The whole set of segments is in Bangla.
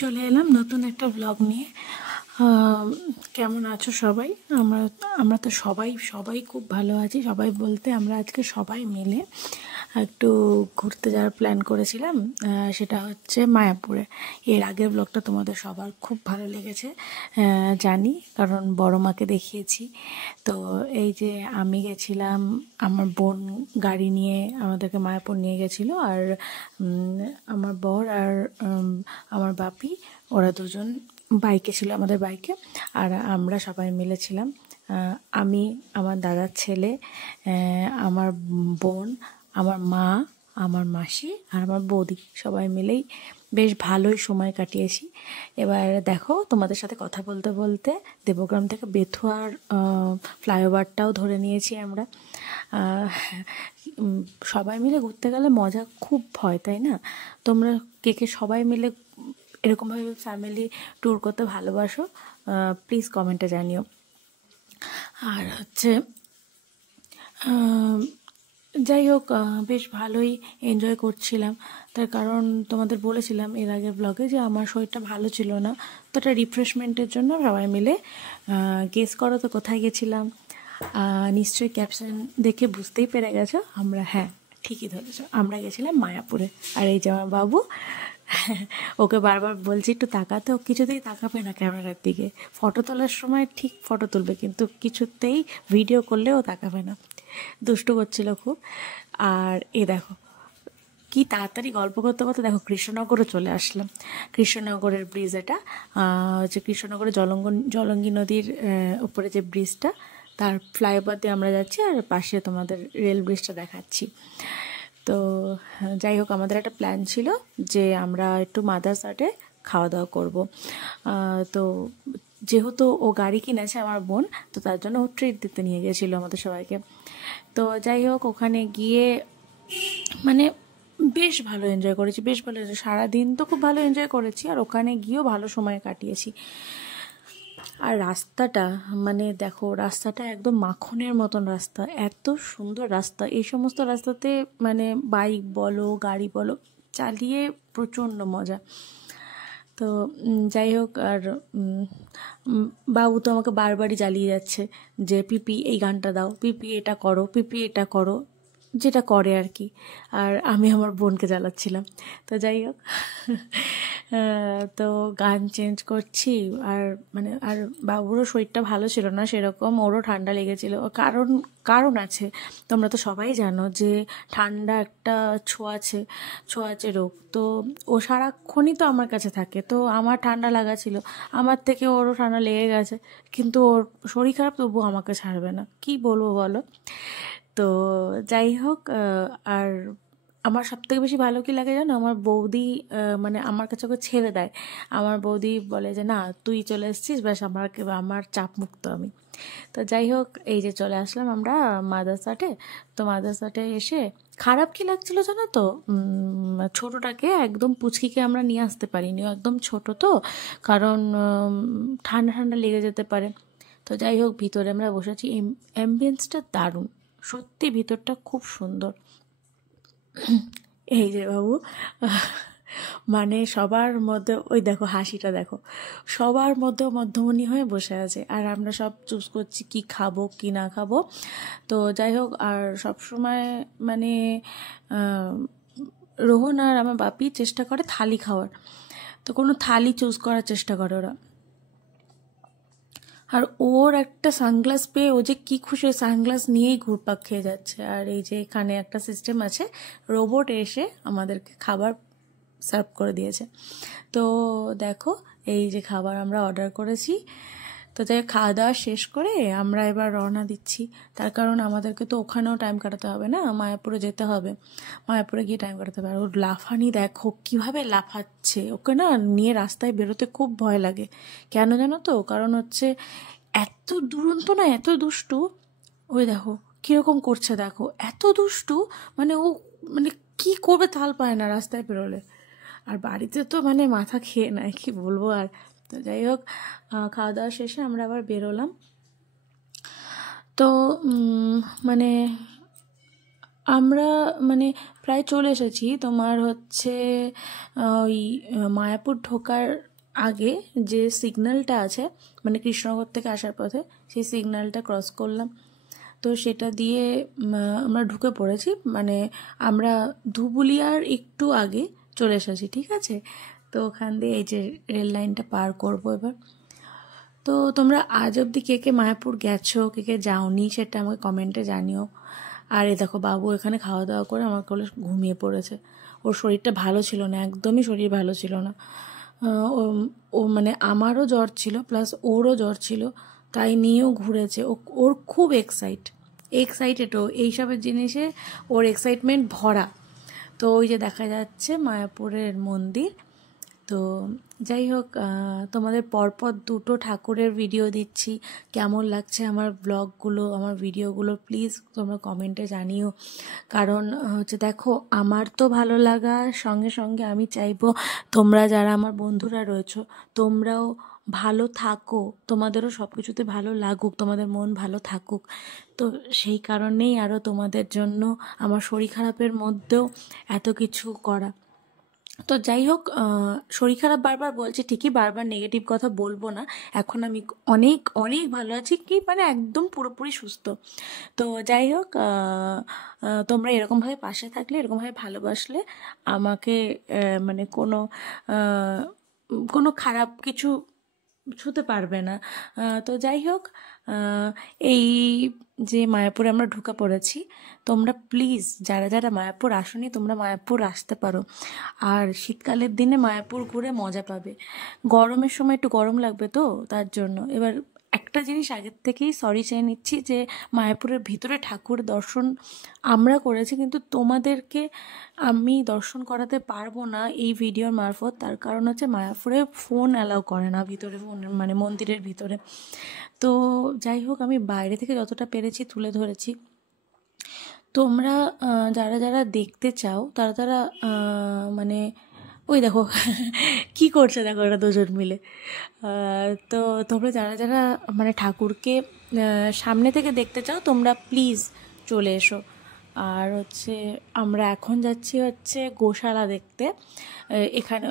চলে এলাম নতুন একটা ব্লগ নিয়ে। কেমন আছো সবাই? আমরা আমরা তো সবাই খুব ভালো আছি। সবাই বলতে আমরা আজকে সবাই মিলে একটু ঘুরতে যাওয়ার প্ল্যান করেছিলাম। সেটা হচ্ছে মায়াপুরে। এর আগের ব্লগটা তোমাদের সবার খুব ভালো লেগেছে জানি, কারণ বড় মাকে দেখিয়েছি। তো এই যে আমি গেছিলাম, আমার বোন গাড়ি নিয়ে আমাদেরকে মায়াপুর নিয়ে গেছিলো, আর আমার বর আর আমার বাপি ওরা দুজন বাইকে ছিল, আমাদের বাইকে। আর আমরা সবাই মিলেছিলাম, আমি, আমার দাদার ছেলে, আমার বোন, আমার মা, আমার মাসি আর আমার বৌদি, সবাই মিলেই বেশ ভালোই সময় কাটিয়েছি। এবার দেখো, তোমাদের সাথে কথা বলতে বলতে দেবগ্রাম থেকে বেথুয়ার ফ্লাইওভারটাও ধরে নিয়েছি আমরা। সবাই মিলে ঘুরতে গেলে মজা খুব হয়, তাই না? তোমরা কে কে সবাই মিলে এরকমভাবে ফ্যামিলি ট্যুর করতে ভালোবাসো? প্লিজ কমেন্টে জানিও। আর হচ্ছে যাই হোক, বেশ ভালোই এনজয় করছিলাম। তার কারণ তোমাদের বলেছিলাম এর আগের ব্লগে যে আমার শরীরটা ভালো ছিল না, তো একটা রিফ্রেশমেন্টের জন্য সবাই মিলে, গেস করো তো কোথায় গেছিলাম? নিশ্চয়ই ক্যাপশন দেখে বুঝতেই পেরে গেছো। আমরা, হ্যাঁ ঠিকই ধরেছো, আমরা গেছিলাম মায়াপুরে। আর এই যে আমার বাবু, ওকে বারবার বলছি একটু তাকাতে, ও কিছুতেই তাকাবে না ক্যামেরার দিকে। ফটো তোলার সময় ঠিক ফটো তুলবে, কিন্তু কিছুতেই ভিডিও করলেও তাকাবে না। দুষ্টু করছিল খুব। আর এ দেখো কি তাড়াতাড়ি গল্প করতে করতে দেখো কৃষ্ণনগরে চলে আসলাম। কৃষ্ণনগরের ব্রিজ এটা হচ্ছে কৃষ্ণনগরের জলঙ্গি নদীর উপরে যে ব্রিজটা, তার ফ্লাইওভার দিয়ে আমরা যাচ্ছি, আর পাশে তোমাদের রেল ব্রিজটা দেখাচ্ছি। তো যাই হোক, আমাদের একটা প্ল্যান ছিল যে আমরা একটু মাদার্স আর্টে খাওয়া দাওয়া করবো। তো যেহেতু ও গাড়ি কিনেছে আমার বোন, তো তার জন্য ও ট্রিট দিতে নিয়ে গেছিলো আমাদের সবাইকে। তো যাই হোক, ওখানে গিয়ে মানে বেশ ভালো এনজয় করেছি, বেশ ভালো। সারাদিন তো খুব ভালো এনজয় করেছি, আর ওখানে গিয়েও ভালো সময় কাটিয়েছি। আর রাস্তাটা, মানে দেখো রাস্তাটা একদম মাখনের মতন রাস্তা, এত সুন্দর রাস্তা। এই সমস্ত রাস্তাতে মানে বাইক বলো গাড়ি বলো, চালিয়ে প্রচণ্ড মজা। তো যাই হোক, আর বাবু তো আমাকে বারবারই জ্বালিয়ে যাচ্ছে যে পিপি এই গানটা দাও, পিপি এটা করো, পিপি এটা করো, যেটা করে আর কি। আর আমি আমার বোনকে জ্বালাচ্ছিলাম। তো যাই হোক, তো গান চেঞ্জ করছি। আর মানে আর বাবুরও শরীরটা ভালো ছিল না সেরকম, ওরও ঠান্ডা লেগেছিল। কারণ আছে, তোমরা তো সবাই জানো যে ঠান্ডা একটা ছোঁয়াচে রোগ। তো ও সারাক্ষণই তো আমার কাছে থাকে, তো আমার ঠান্ডা লাগা ছিল, আমার থেকে ওরও ঠান্ডা লেগে গেছে। কিন্তু ওর শরীর খারাপ, তবুও আমাকে ছাড়বে না, কি বলবো বলো? তো যাই হোক, আর আমার সবথেকে বেশি ভালো কি লাগে জানো? আমার বৌদি মানে আমার কাছে ওকে ছেড়ে দেয়। আমার বৌদি বলে যে না, তুই চলে এসেছিস, ব্যাস আমার চাপ মুক্ত আমি। তো যাই হোক, এই যে চলে আসলাম আমরা মাদারসাটে। তো মাদারসাটে এসে খারাপ কি লাগছিল জানো তো, ছোটোটাকে একদম পুচকিকে আমরা নিয়ে আসতে পারিনি, ও একদম ছোট তো, কারণ ঠান্ডা ঠান্ডা লেগে যেতে পারে। তো যাই হোক, ভিতরে আমরা বসেছি, অ্যাম্বিয়েন্সটা দারুণ, সত্যি ভিতরটা খুব সুন্দর। এই যে বাবু, মানে সবার মধ্যে ওই দেখো হাসিটা দেখো, সবার মধ্যে মধ্যমণি হয়ে বসে আছে, আর আমরা সব চুজ করছি কি খাবো কি না খাবো। তো যাই হোক, আর সব সময় মানে রোহন আর আমার বাপি চেষ্টা করে থালি খাওয়ার, তো কোনো থালি চুজ করার চেষ্টা করে ওরা। আর ওর একটা সানগ্লাস পেয়ে ও যে কি খুশি, ওই সানগ্লাস নিয়েই ঘুরপাক খেয়ে যাচ্ছে। আর এই যে এখানে একটা সিস্টেম আছে, রোবট এসে আমাদেরকে খাবার সার্ভ করে দিয়েছে। তো দেখো, এই যে খাবার আমরা অর্ডার করেছি। তো যাই খাওয়া দাওয়া শেষ করে আমরা এবার রওনা দিচ্ছি, তার কারণ আমাদেরকে তো ওখানেও টাইম কাটাতে হবে না, মায়াপুরে যেতে হবে। মায়াপুরে গিয়ে টাইম কাটাতে হবে। আর ওর লাফানি দেখো কীভাবে লাফাচ্ছে, ওকে না নিয়ে রাস্তায় বেরোতে খুব ভয় লাগে। কেন জানো তো? কারণ হচ্ছে এত দুরন্ত না, এত দুষ্টু। ওই দেখো কীরকম করছে, দেখো এত দুষ্টু, মানে ও মানে কী করবে তাল পায় না রাস্তায় বেরোলে। আর বাড়িতে তো মানে মাথা খেয়ে নেয়, কি বলবো আর। তো যাই হোক, খাওয়া দাওয়া শেষে আমরা আবার বেরোলাম। তো মানে আমরা মানে প্রায় চলে এসেছি। তোমার হচ্ছে ওই মায়াপুর ঢোকার আগে যে সিগন্যালটা আছে মানে কৃষ্ণনগর থেকে আসার পথে সেই সিগন্যালটা ক্রস করলাম। তো সেটা দিয়ে আমরা ঢুকে পড়েছি, মানে আমরা ধুবুলিয়ার একটু আগে চলে এসেছি, ঠিক আছে। তো ওখান দিয়ে এই যে রেল লাইনটা পার করবো এবার। তো তোমরা আজ অবধি কে কে মায়াপুর গেছো, কে কে যাওনি সেটা আমাকে কমেন্টে জানিও। আর এ দেখো বাবু এখানে খাওয়া দাওয়া করে আমার কোলে ঘুমিয়ে পড়েছে। ওর শরীরটা ভালো ছিল না, একদমই শরীর ভালো ছিল না। ও মানে আমারও জ্বর ছিল প্লাস ওরও জ্বর ছিল, তাই নিয়েও ঘুরেছে। ওর খুব এক্সাইটেড ও এইসবের জিনিসে, ওর এক্সাইটমেন্ট ভরা। তো ওই যে দেখা যাচ্ছে মায়াপুরের মন্দির। তো যাই হোক, তোমাদের পরপর দুটো ঠাকুরের ভিডিও দিচ্ছি, কেমন লাগছে আমার ব্লগগুলো, আমার ভিডিওগুলো প্লিজ তোমরা কমেন্টে জানিও। কারণ হচ্ছে দেখো, আমার তো ভালো লাগার সঙ্গে সঙ্গে আমি চাইবো তোমরা যারা আমার বন্ধুরা রয়েছো তোমরাও ভালো থাকো, তোমাদেরও সব কিছুতে ভালো লাগুক, তোমাদের মন ভালো থাকুক। তো সেই কারণেই আরও তোমাদের জন্য আমার শরীর খারাপের মধ্যেও এত কিছু করা। তো যাই হোক, শরীর খারাপ বারবার বলছি ঠিকই, বারবার নেগেটিভ কথা বলবো না। এখন আমি অনেক অনেক ভালো আছি, কি মানে একদম পুরোপুরি সুস্থ। তো যাই হোক, তোমরা এরকমভাবে পাশে থাকলে, এরকমভাবে ভালোবাসলে আমাকে মানে কোনো খারাপ কিছু ছুতে পারবে না। তো যাই হোক, এই যে মায়াপুরে আমরা ঢুকে পড়েছি, তোমরা প্লিজ যারা যারা মায়াপুর আসোনি তোমরা মায়াপুর আসতে পারো। আর শীতকালের দিনে মায়াপুর ঘুরে মজা পাবে। গরমের সময় একটু গরম লাগবে, তো তার জন্য এবার একটা জিনিস আগের থেকেই সরি চেয়ে নিচ্ছি যে মায়াপুরের ভিতরে ঠাকুর দর্শন আমরা করেছি, কিন্তু তোমাদেরকে আমি দর্শন করাতে পারবো না এই ভিডিওর মারফত। তার কারণ হচ্ছে মায়াপুরে ফোন অ্যালাউ করে না ভিতরে, ফোন মানে মন্দিরের ভিতরে। তো যাই হোক, আমি বাইরে থেকে যতটা পেরেছি তুলে ধরেছি। তোমরা যারা যারা দেখতে চাও তারা তারা মানে ওই দেখো কি করছে, দেখো ওরা দুজন মিলে। তো তোমরা যারা যারা মানে ঠাকুরকে সামনে থেকে দেখতে চাও তোমরা প্লিজ চলে এসো। আর হচ্ছে আমরা এখন যাচ্ছি হচ্ছে গোশালা দেখতে।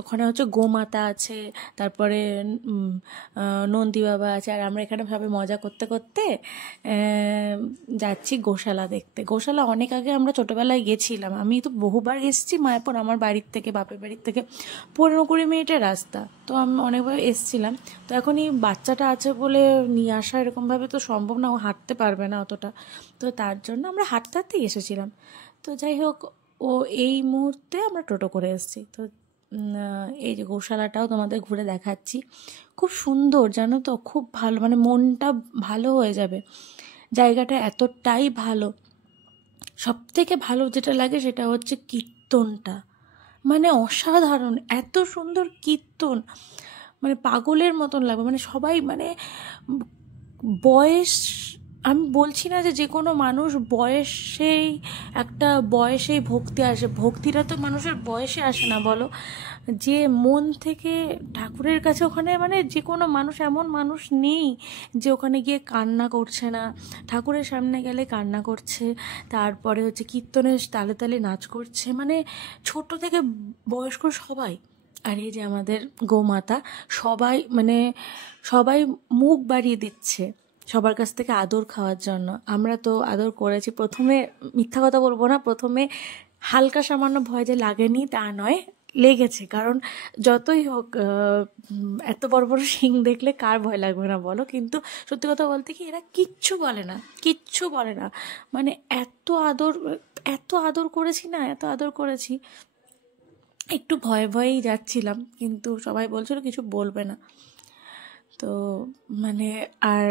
ওখানে হচ্ছে গোমাতা আছে, তারপরে নন্দী বাবা আছে, আর আমরা এখানে ভাবে মজা করতে করতে যাচ্ছি গোশালা দেখতে। গোশালা অনেক আগে আমরা ছোটোবেলায় গেছিলাম, আমি তো বহুবার এসেছি মায়াপুর, আমার বাড়ির থেকে বাপের বাড়ির থেকে 15-20 মিনিটের রাস্তা। তো আমি অনেকবার এসেছিলাম। তো এখন এই বাচ্চাটা আছে বলে নিয়ে আসা এরকমভাবে তো সম্ভব না, ও হাঁটতে পারবে না অতটা। তো তার জন্য আমরা হাঁটতে হাঁটতেই এসেছিলাম। তো যাই হোক, ও এই মুহূর্তে আমরা টোটো করে এসেছি। তো এই যে গোশালাটাও তোমাদের ঘুরে দেখাচ্ছি, খুব সুন্দর জানো তো, খুব ভালো, মানে মনটা ভালো হয়ে যাবে। জায়গাটা এতটাই ভালো। সবথেকে ভালো যেটা লাগে সেটা হচ্ছে কীর্তনটা, মানে অসাধারণ, এত সুন্দর কীর্তন, মানে পাগলের মতন লাগবে। মানে সবাই মানে বয়স, আমি বলছি না যে কোনো মানুষ বয়সেই ভক্তি আসে, ভক্তিটা তো মানুষের বয়সে আসে না বলো। যে মন থেকে ঠাকুরের কাছে, ওখানে মানে যে কোনো মানুষ, এমন মানুষ নেই যে ওখানে গিয়ে কান্না করছে না, ঠাকুরের সামনে গেলে কান্না করছে, তারপরে হচ্ছে কীর্তনের তালে তালে নাচ করছে, মানে ছোট থেকে বয়স্ক সবাই। আর এই যে আমাদের গোমাতা, সবাই মুখ বাড়িয়ে দিচ্ছে সবার কাছ থেকে আদর খাওয়ার জন্য। আমরা তো আদর করেছি, প্রথমে মিথ্যা কথা বলবো না, প্রথমে হালকা সামান্য ভয় যে লাগেনি তা নয়, লেগেছে। কারণ যতই হোক, এত বড় বড় শিং দেখলে কার ভয় লাগবে না বলো। কিন্তু সত্যি কথা বলতে কি, এরা কিচ্ছু বলে না, মানে এত আদর করেছি, একটু ভয়েই যাচ্ছিলাম, কিন্তু সবাই বলছিল কিছু বলবে না। তো মানে আর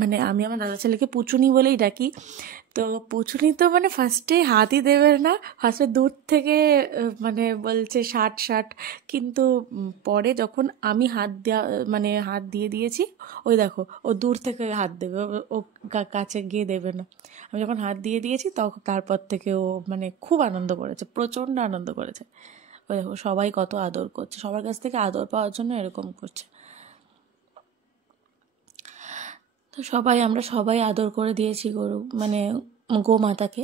মানে আমি আমার দাদা ছেলেকে পুচুনি বলেই ডাকি। তো পুচুনি তো মানে ফার্স্টে হাতই দেবে না, ফার্স্টে দূর থেকে মানে বলছে ষাট, কিন্তু পরে যখন আমি হাত দিয়ে দিয়েছি, ওই দেখো ও দূর থেকে হাত দেবে, ও কাছে গিয়ে দেবে না। আমি যখন হাত দিয়ে দিয়েছি তখন তারপর থেকে ও মানে খুব আনন্দ করেছে, প্রচণ্ড আনন্দ করেছে। ওই দেখো সবাই কত আদর করছে, সবার কাছ থেকে আদর পাওয়ার জন্য এরকম করছে। তো আমরা সবাই আদর করে দিয়েছি গোমাতাকে।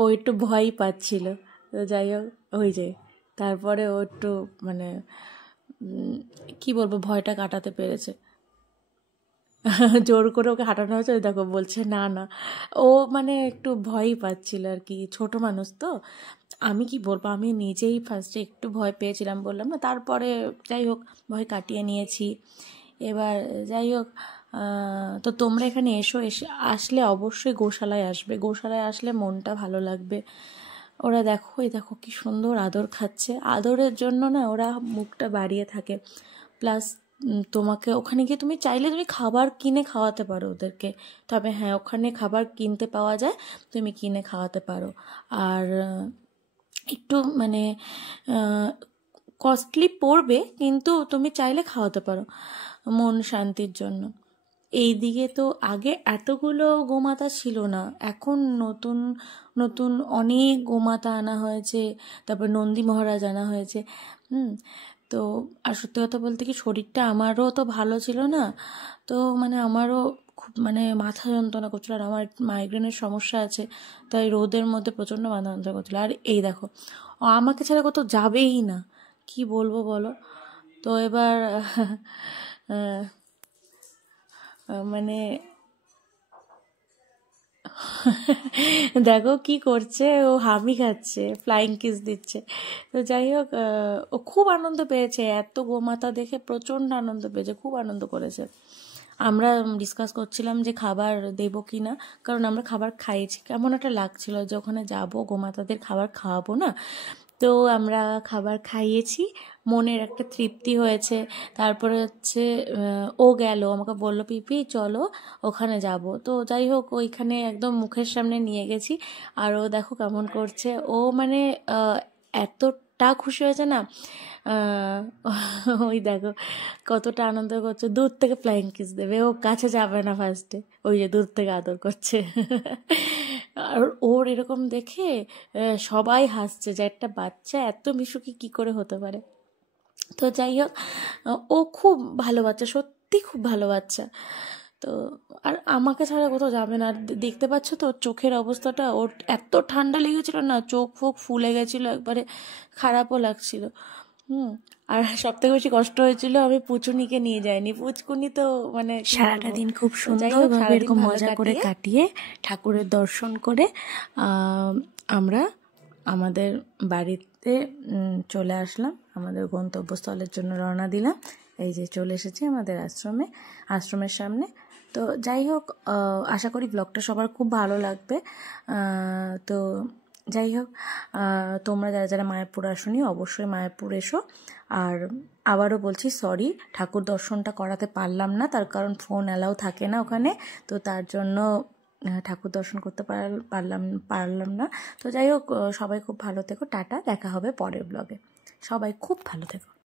ও একটু ভয়ই পাচ্ছিল, তো যাই হোক, ওই যে তারপরে ও একটু মানে কি বলবো, ভয়টা কাটাতে পেরেছে। জোর করে ওকে হাঁটানো হয়েছে, ওই দেখো বলছে না না। ও মানে একটু ভয়ই পাচ্ছিল আর কি, ছোট মানুষ তো। আমি কি বলবো, আমি নিজেই ফার্স্টে একটু ভয় পেয়েছিলাম, বললাম না। তারপরে যাই হোক ভয় কাটিয়ে নিয়েছি। এবার যাই হোক, তো তোমরা এখানে আসলে অবশ্যই গোশালায় আসবে। গোশালায় আসলে মনটা ভালো লাগবে। ওরা দেখো, এই দেখো কি সুন্দর আদর খাচ্ছে। আদরের জন্য না ওরা মুখটা বাড়িয়ে থাকে। প্লাস তোমাকে ওখানে গিয়ে তুমি চাইলে তুমি খাবার কিনে খাওয়াতে পারো ওদেরকে। তবে হ্যাঁ, ওখানে খাবার কিনতে পাওয়া যায়, তুমি কিনে খাওয়াতে পারো। আর একটু মানে কস্টলি পড়বে, কিন্তু তুমি চাইলে খাওয়াতে পারো মন শান্তির জন্য। এই দিকে তো আগে এতগুলো গোমাতা ছিল না, এখন নতুন নতুন অনেক গোমাতা আনা হয়েছে। তারপর নন্দী মহারাজ আনা হয়েছে। তো আর সত্যি কথা বলতে কি, শরীরটা আমারও তো ভালো ছিল না। তো মানে আমারও খুব মানে মাথা যন্ত্রণা করছিল, আর আমার মাইগ্রেনের সমস্যা আছে। তাই রোদের মধ্যে প্রচণ্ড মাথা যন্ত্রণা করছিল। আর এই দেখো, ও আমাকে ছাড়া কোথাও যাবেই না, কি বলবো বলো। তো এবার মানে দেখো কি করছে, ও হামি খাচ্ছে, ফ্লাইং কিস দিচ্ছে। তো যাই হোক, ও খুব আনন্দ পেয়েছে, এত গোমাতা দেখে প্রচণ্ড আনন্দ পেয়েছে, খুব আনন্দ করেছে। আমরা ডিসকাস করছিলাম যে খাবার দেবো কি না, কারণ আমরা খাবার খাইয়েছি, কেমন একটা লাগছিল যে ওখানে যাবো গোমাতাদের খাবার খাওয়াবো না। তো আমরা খাবার খাইয়েছি, মনের একটা তৃপ্তি হয়েছে। তারপরে হচ্ছে ও গেল, আমাকে বললো পিপি চলো ওখানে যাব। তো যাই হোক, ওইখানে একদম মুখের সামনে নিয়ে গেছি। আর ও দেখো কেমন করছে, ও মানে এতটা খুশি হয়েছে না। ওই দেখো কতটা আনন্দ করছে, দূর থেকে ফ্লাইং কিস দেবে, ও কাছে যাবে না ফার্স্টে, ওই যে দূর থেকে আদর করছে। আর ওর এরকম দেখে সবাই হাসছে যে একটা বাচ্চা এত মিশুকি কি করে হতে পারে। তো যাই হোক, ও খুব ভালো বাচ্চা, সত্যি খুব ভালো বাচ্চা। তো আর আমাকে ছাড়া কোথাও যাবে না। আর দেখতে পাচ্ছ তো ওর চোখের অবস্থাটা, ওর এত ঠান্ডা লেগেছিল না, চোখ ফোক ফুলে গেছিলো একবারে, খারাপও লাগছিল। আর সব থেকে বেশি কষ্ট হয়েছিল আমি পুচুনিকে নিয়ে যাইনি। পুচকুনি তো মানে সারাটা দিন খুব সুন্দরভাবে এরকম মজা করে কাটিয়ে ঠাকুরের দর্শন করে আমরা আমাদের বাড়িতে চলে আসলাম, আমাদের গন্তব্যস্থলের জন্য রওনা দিলাম। এই যে চলে এসেছি আমাদের আশ্রমের সামনে। তো যাই হোক, আশা করি ব্লগটা সবার খুব ভালো লাগবে। তো যাই হোক, তোমরা যারা যারা মায়াপুর আসোনি অবশ্যই মায়াপুর এসো। আর আবারও বলছি সরি, ঠাকুর দর্শনটা করাতে পারলাম না, তার কারণ ফোন অ্যালাউ থাকে না ওখানে। তো তার জন্য ঠাকুর দর্শন করতে পারলাম না। তো যাই হোক, সবাই খুব ভালো থেকো, টাটা, দেখা হবে পরের ব্লগে। সবাই খুব ভালো থেকো।